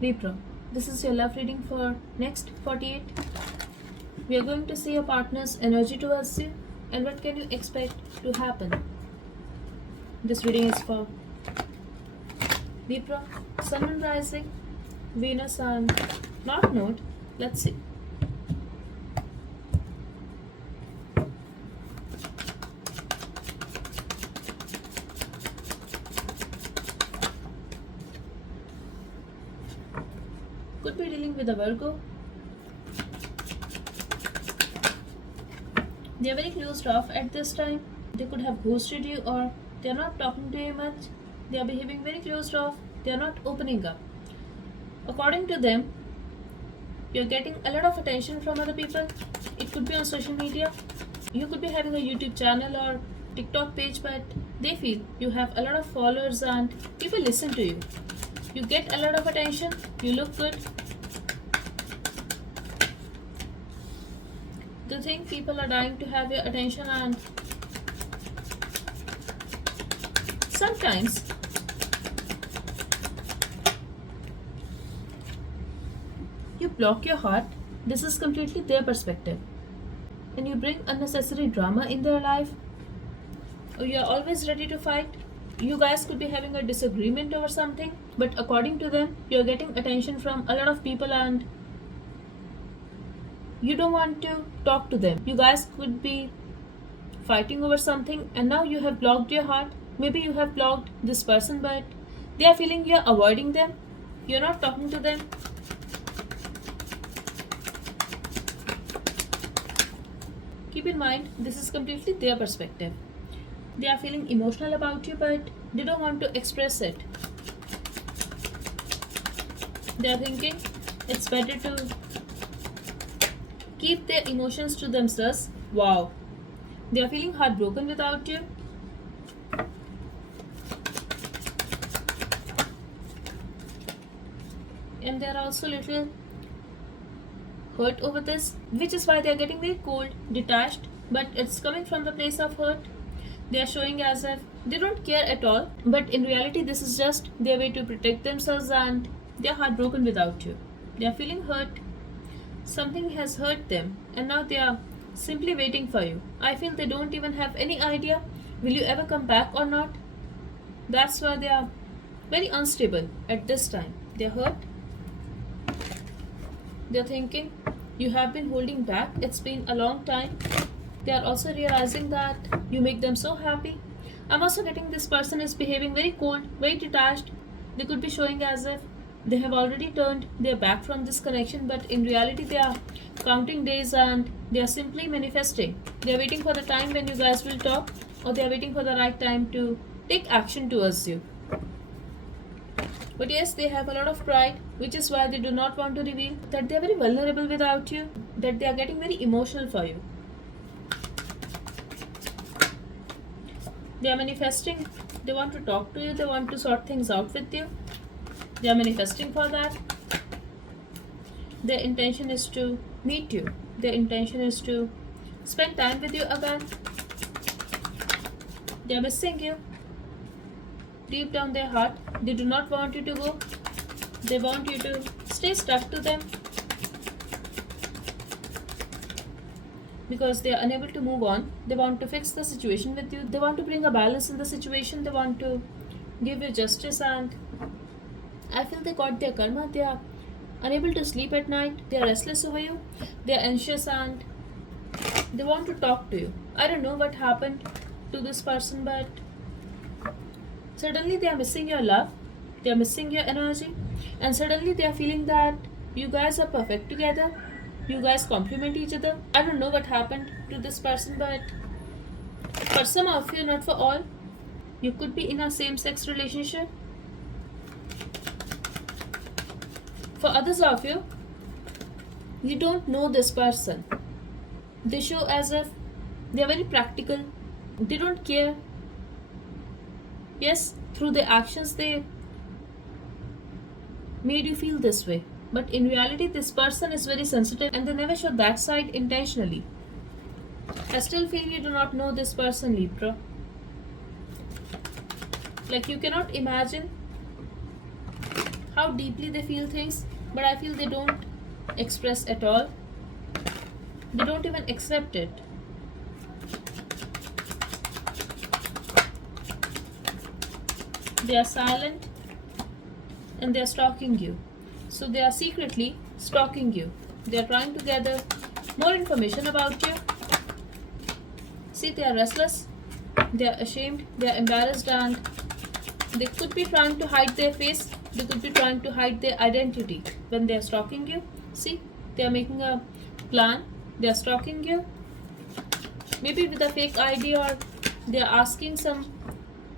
Libra, this is your love reading for next 48. We are going to see your partner's energy towards you and what can you expect to happen. This reading is for Libra, Sun and Rising, Venus and North Node. Let's see. Could be dealing with a Virgo. They are very closed off at this time. They could have ghosted you or they are not talking to you much. They are behaving very closed off. They are not opening up. According to them, you are getting a lot of attention from other people. It could be on social media. You could be having a YouTube channel or TikTok page, but they feel you have a lot of followers and people listen to you. You get a lot of attention. You look good. They think people are dying to have your attention, and sometimes you block your heart. This is completely their perspective. And you bring unnecessary drama in their life. Or you are always ready to fight. You guys could be having a disagreement over something, but according to them, you are getting attention from a lot of people and you don't want to talk to them. You guys could be fighting over something and now you have blocked your heart. Maybe you have blocked this person, but they are feeling you are avoiding them. You're not talking to them. Keep in mind, this is completely their perspective. They are feeling emotional about you, but they don't want to express it. They are thinking it's better to keep their emotions to themselves. Wow. They are feeling heartbroken without you. And they are also a little hurt over this, which is why they are getting very cold, detached, but it's coming from the place of hurt. They are showing as if they don't care at all, but in reality this is just their way to protect themselves and they are heartbroken without you. They are feeling hurt. Something has hurt them and now they are simply waiting for you. I feel they don't even have any idea will you ever come back or not. That's why they are very unstable at this time. They are hurt. They are thinking you have been holding back. It's been a long time. They are also realizing that you make them so happy. I'm also getting this person is behaving very cold, very detached. They could be showing as if they have already turned their back from this connection, but in reality they are counting days and they are simply manifesting. They are waiting for the time when you guys will talk, or they are waiting for the right time to take action towards you. But yes, they have a lot of pride, which is why they do not want to reveal that they are very vulnerable without you, that they are getting very emotional for you. They are manifesting. They want to talk to you. They want to sort things out with you. They are manifesting for that. Their intention is to meet you. Their intention is to spend time with you again. They are missing you. Deep down their heart, they do not want you to go. They want you to stay stuck to them because they are unable to move on. They want to fix the situation with you. They want to bring a balance in the situation. They want to give you justice, and I feel they got their karma. They are unable to sleep at night. They are restless over you. They are anxious and they want to talk to you. I don't know what happened to this person, but suddenly they are missing your love. They are missing your energy. And suddenly they are feeling that you guys are perfect together. You guys complement each other. I don't know what happened to this person, but for some of you, not for all, you could be in a same-sex relationship. For others of you, you don't know this person. They show as if they are very practical. They don't care. Yes, through their actions they made you feel this way. But in reality, this person is very sensitive and they never show that side intentionally. I still feel you do not know this person, Libra. Like, you cannot imagine how deeply they feel things, but I feel they don't express at all. They don't even accept it. They are silent and they are stalking you. So they are secretly stalking you. They are trying to gather more information about you. See, they are restless, they are ashamed, they are embarrassed, and they could be trying to hide their face. They could be trying to hide their identity when they are stalking you. See, they are making a plan. They are stalking you. Maybe with a fake ID, or they are asking some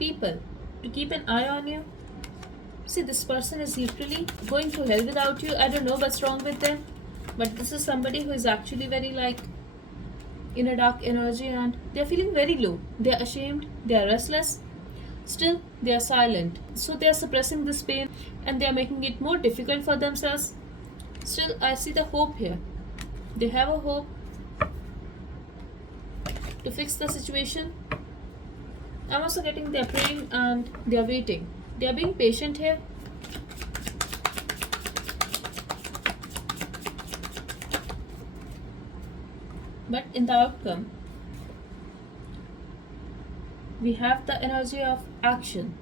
people to keep an eye on you. See, this person is literally going to hell without you. I don't know what's wrong with them, but this is somebody who is actually very like in a dark energy, and they are feeling very low. They are ashamed, they are restless. Still, they are silent. So they are suppressing this pain and they are making it more difficult for themselves. Still, I see the hope here. They have a hope to fix the situation. I'm also getting they are praying and they are waiting. They are being patient here. But in the outcome, we have the energy of action.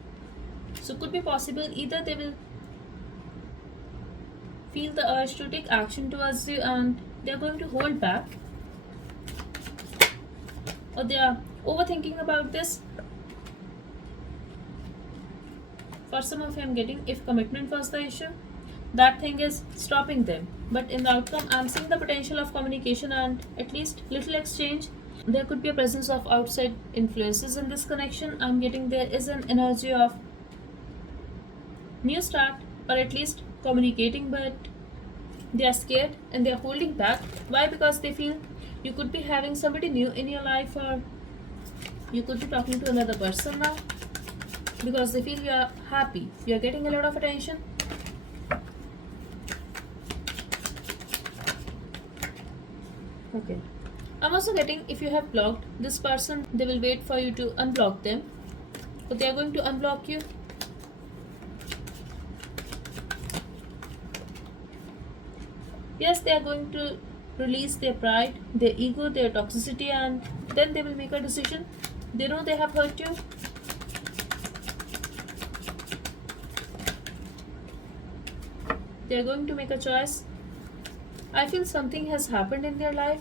So could be possible either they will feel the urge to take action towards you and they are going to hold back, or they are overthinking about this. For some of you, I'm getting if commitment was the issue, that thing is stopping them. But in the outcome, I'm seeing the potential of communication and at least little exchange. There could be a presence of outside influences in this connection. I'm getting there is an energy of new start, or at least communicating, but they are scared and they are holding back. Why? Because they feel you could be having somebody new in your life, or you could be talking to another person now, because they feel you are happy, you are getting a lot of attention. Okay. I'm also getting if you have blocked this person, they will wait for you to unblock them, or they are going to unblock you. Yes, they are going to release their pride, their ego, their toxicity, and then they will make a decision. They know they have hurt you. They are going to make a choice. I feel something has happened in their life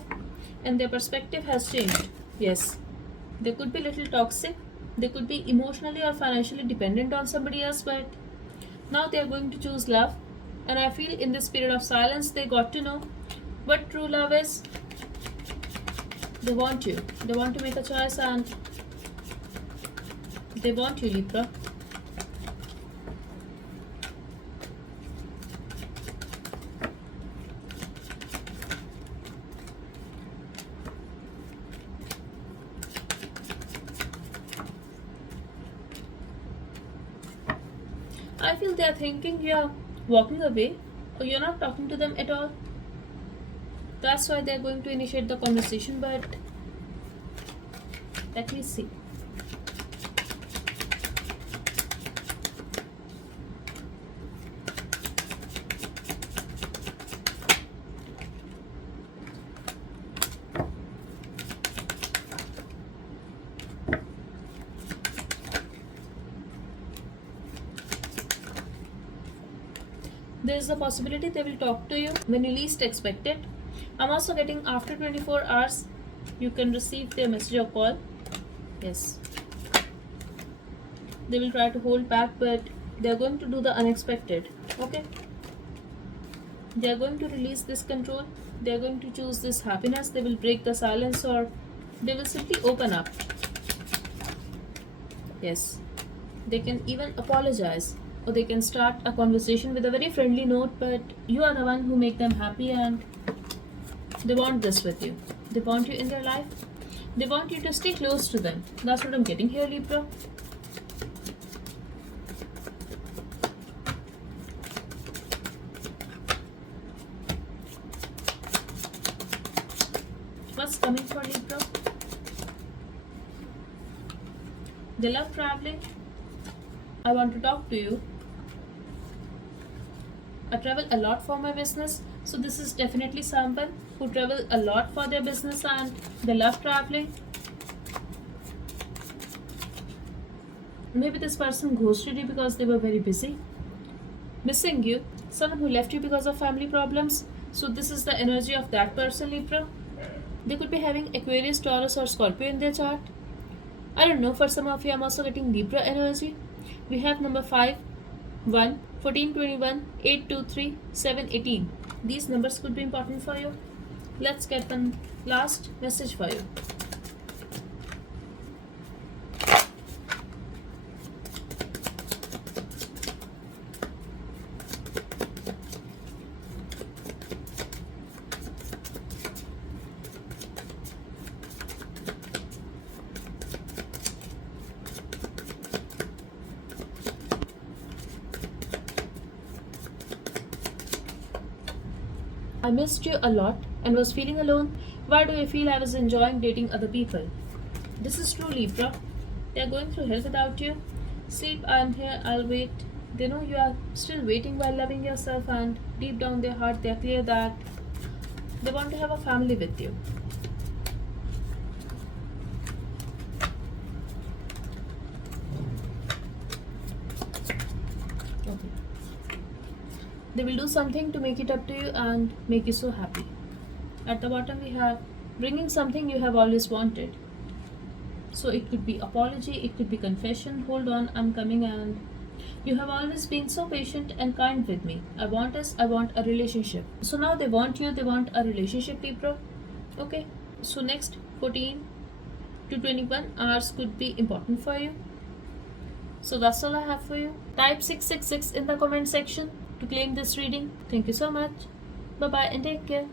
and their perspective has changed. Yes, they could be a little toxic. They could be emotionally or financially dependent on somebody else, but now they are going to choose love. And I feel in this period of silence, they got to know what true love is. They want you. They want to make a choice and they want you, Libra. I feel they are thinking you are walking away or you're not talking to them at all. That's why they're going to initiate the conversation, but let me see. There is a possibility they will talk to you when you least expect it. I'm also getting after 24 hours, you can receive their message or call. Yes. They will try to hold back, but they are going to do the unexpected. Okay. They are going to release this control. They are going to choose this happiness. They will break the silence, or they will simply open up. Yes. They can even apologize, or they can start a conversation with a very friendly note, but you are the one who make them happy and they want this with you. They want you in their life. They want you to stay close to them. That's what I'm getting here, Libra. What's coming for Libra? They love traveling. I want to talk to you. I travel a lot for my business. So this is definitely someone who travel a lot for their business and they love traveling. Maybe this person ghosted you because they were very busy. Missing you, someone who left you because of family problems. So this is the energy of that person, Libra. They could be having Aquarius, Taurus or Scorpio in their chart. I don't know, for some of you I'm also getting Libra energy. We have number 5, 1, 14, 21, 8, 2, 3, 7, 18. These numbers could be important for you. Let's get one last message for you. I missed you a lot and was feeling alone. Why do I feel I was enjoying dating other people? This is true, Libra. They are going through hell without you. Sleep, I'm here, I'll wait. They know you are still waiting while loving yourself, and deep down their heart, they are clear that they want to have a family with you. Okay. They will do something to make it up to you and make you so happy. At the bottom, we have bringing something you have always wanted. So it could be apology, it could be confession. Hold on, I'm coming, and you have always been so patient and kind with me. I want a relationship. So now they want you, they want a relationship, Libra. Okay. So next 14 to 21 hours could be important for you. So that's all I have for you. Type 666 in the comment section to claim this reading. Thank you so much. Bye bye and take care.